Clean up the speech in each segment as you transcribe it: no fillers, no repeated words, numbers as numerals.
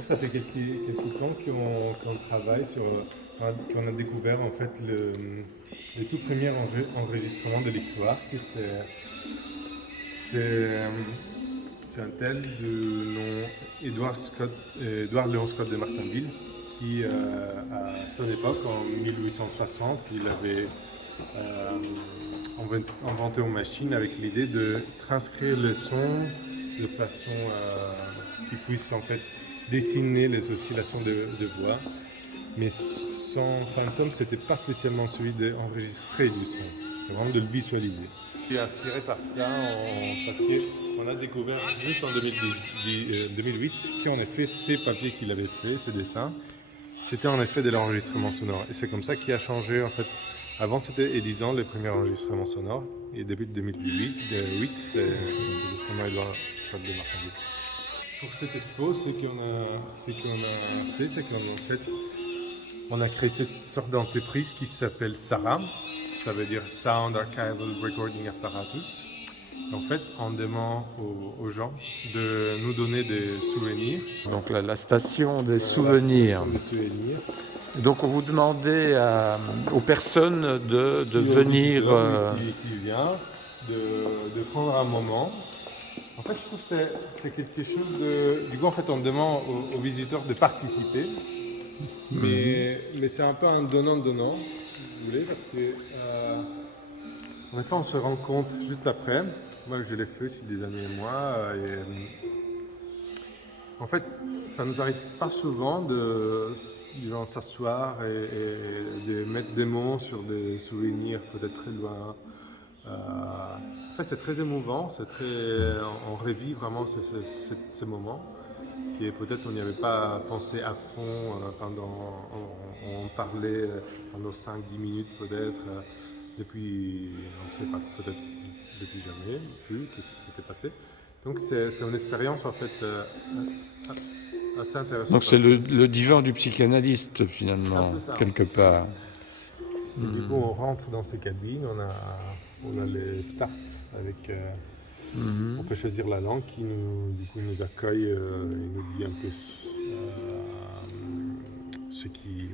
Ça fait quelques temps qu'on travaille sur, qu'on a découvert en fait le tout premier enregistrement de l'histoire, c'est, c'est un tel de nom Édouard Léon Scott de Martinville, qui à son époque, en 1860, il avait inventé une machine avec l'idée de transcrire le son de façon qui puisse en fait dessiner les oscillations de voix. Mais son fantôme, c'était pas spécialement celui d'enregistrer du son, c'était vraiment de le visualiser. Je suis inspiré par ça parce qu'on a découvert juste en 2008 qu'en effet, ces papiers qu'il avait fait, ces dessins, c'était en effet de l'enregistrement sonore. Et c'est comme ça qu'il a changé en fait. Avant, c'était Edison, le premier enregistrement sonore. Et début de 2008, c'est justement Edouard Scott de Martinville. Pour cette expo, ce qu'on a fait, c'est qu'en fait, on a créé cette sorte d'entreprise qui s'appelle SARA, ça veut dire Sound Archival Recording Apparatus. En fait, on demande aux gens de nous donner des souvenirs. Donc la station des souvenirs. La station des souvenirs. Donc on vous demandait aux personnes de venir... Qui vient, de prendre un moment. En fait, je trouve que c'est quelque chose de... Du coup, en fait, on demande aux visiteurs de participer. Mais c'est un peu un donnant-donnant, si vous voulez, parce que... en effet, on se rend compte juste après. Moi, je l'ai fait aussi des amis et moi. En fait, ça nous arrive pas souvent de s'asseoir et de mettre des mots sur des souvenirs peut-être très loin. En fait, c'est très émouvant, on revit vraiment ces moments qui peut-être on n'y avait pas pensé à fond on parlait pendant 5-10 minutes peut-être depuis, on ne sait pas, peut-être depuis jamais plus qu'est-ce qui s'était passé. Donc c'est une expérience en fait assez intéressante. Donc c'est le divan du psychanalyste finalement, ça, quelque part. Du coup on rentre dans ces cabines, on a les starts avec... On peut choisir la langue qui nous accueille et nous dit un peu ce qui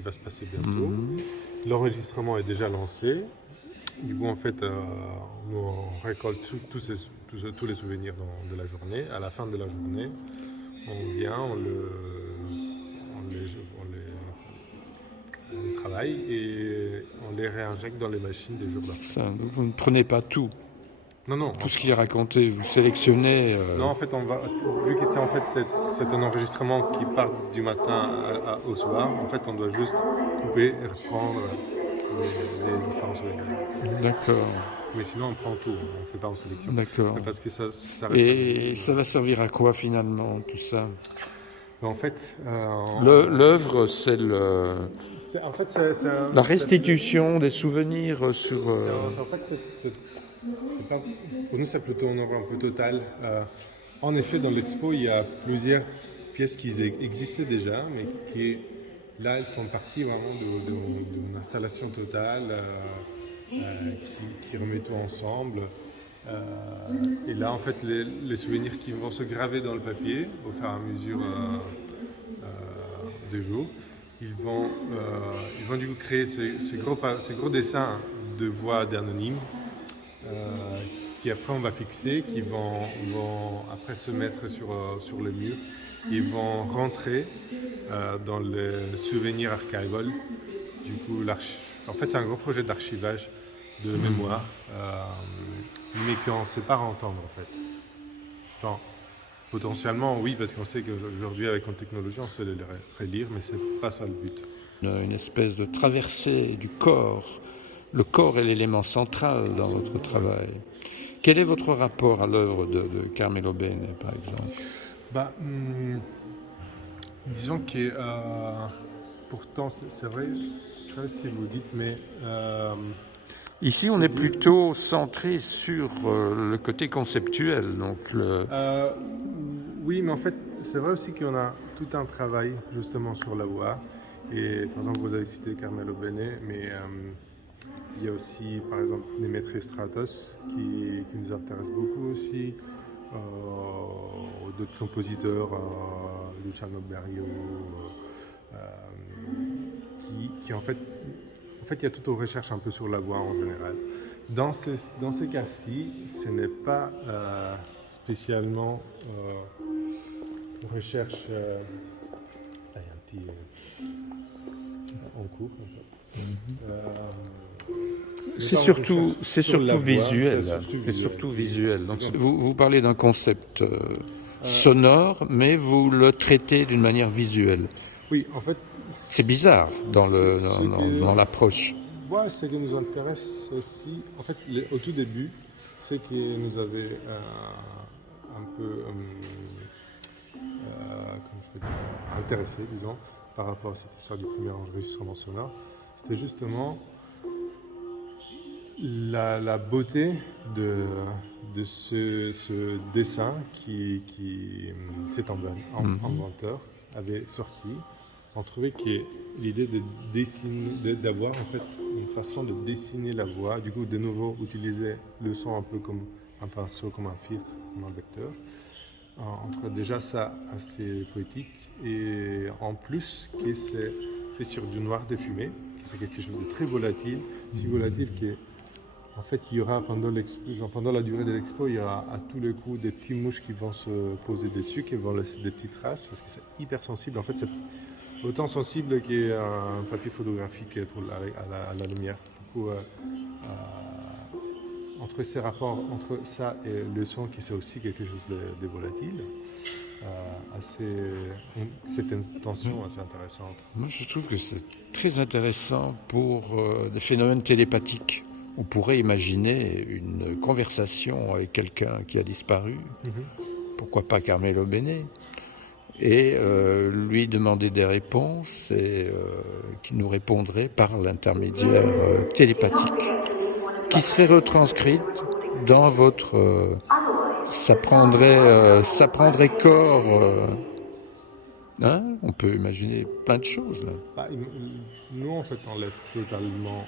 va se passer bientôt. L'enregistrement est déjà lancé. Du coup, en fait, nous on récolte tous les souvenirs de la journée. À la fin de la journée, on vient, on les travaille et on les réinjecte dans les machines des jours d'après. Vous ne prenez pas tout. Non. Tout ce qui est raconté, vous sélectionnez. Non, en fait, vu que c'est un enregistrement qui part du matin au soir, en fait, on doit juste couper et reprendre les différents souvenirs. D'accord. Mais sinon, on prend tout, on ne fait pas en sélection. D'accord. Parce que ça reste. Et ça va servir à quoi finalement, tout ça? En fait, l'œuvre, c'est la restitution des souvenirs sur. En fait, c'est pas, pour nous, c'est plutôt un œuvre un peu totale. En effet, dans l'expo, il y a plusieurs pièces qui existaient déjà, mais qui, là, elles font partie vraiment d'une installation totale qui remet tout ensemble. Et là, en fait, les souvenirs qui vont se graver dans le papier au fur et à mesure des jours, ils vont du coup créer ces gros dessins de voix d'anonymes qui après on va fixer, qui vont après se mettre sur le mur. Ils vont rentrer dans le souvenir archival. Du coup, en fait, c'est un gros projet d'archivage de mémoire, mais qu'on ne sait pas entendre en fait. Enfin, potentiellement, oui, parce qu'on sait qu'aujourd'hui, avec une technologie, on sait les relire, mais c'est pas ça le but. Une espèce de traversée du corps. Le corps est l'élément central dans votre travail. Quel est votre rapport à l'œuvre de Carmelo Bene, par exemple? Disons que pourtant, c'est vrai ce que vous dites, mais... Ici, on est plutôt centré sur le côté conceptuel. Donc oui, mais en fait, c'est vrai aussi qu'on a tout un travail justement sur la voix. Et par exemple, vous avez cité Carmelo Bene, mais il y a aussi, par exemple, Demetrios Stratos qui nous intéresse beaucoup aussi. d'autres compositeurs, Luciano Berio, qui en fait, il y a toute une recherche un peu sur la voix en général. Dans ces cas-ci, ce n'est pas spécialement une recherche. Il y a un petit en cours. C'est surtout visuel. C'est surtout visuel. Donc, vous parlez d'un concept sonore, mais vous le traitez d'une manière visuelle. Oui, en fait. C'est bizarre dans l'approche. Ouais, ce qui nous intéresse aussi, en fait, au tout début, ce qui nous avait un peu intéressé, disons, par rapport à cette histoire du premier enregistrement sonore, c'était justement la beauté de ce dessin qui cet inventeur avait sorti. On trouvait que l'idée de dessiner, d'avoir en fait une façon de dessiner la voix, du coup de nouveau utiliser le son un peu comme un pinceau, comme un filtre, comme un vecteur, on trouve déjà ça assez poétique, et en plus que c'est fait sur du noir de fumée, que c'est quelque chose de très volatile, si volatile que en fait il y aura pendant la durée de l'expo, il y aura à tous les coups des petits mouches qui vont se poser dessus, qui vont laisser des petites traces, parce que c'est hyper sensible. En fait, c'est autant sensible qu'un papier photographique à la lumière. Du coup, entre ces rapports, entre ça et le son, qui c'est aussi quelque chose de volatile, cette intention assez intéressante. Moi, je trouve que c'est très intéressant pour des phénomènes télépathiques. On pourrait imaginer une conversation avec quelqu'un qui a disparu, pourquoi pas Carmelo Bene, et lui demander des réponses et qui nous répondrait par l'intermédiaire télépathique, qui serait retranscrite dans votre... ça prendrait corps... on peut imaginer plein de choses là. Nous, en fait, on laisse totalement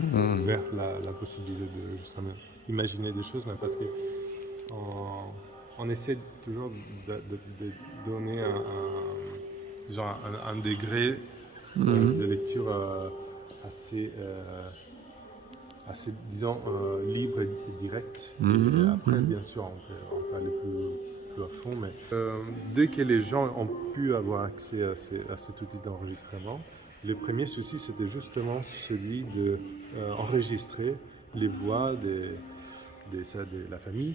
ouverte la possibilité de justement imaginer des choses, mais parce que on essaie toujours de donner un degré de lecture assez, disons, libre et direct. Et après, bien sûr, on peut aller plus à fond, mais dès que les gens ont pu avoir accès à cet outil d'enregistrement, le premier souci, c'était justement celui d'enregistrer les voix de la famille,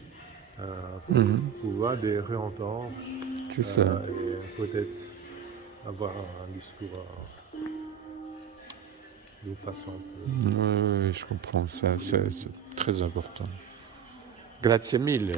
pour pouvoir les réentendre et peut-être avoir un discours d'une façon un peu... Oui, je comprends, c'est très important. Grazie mille.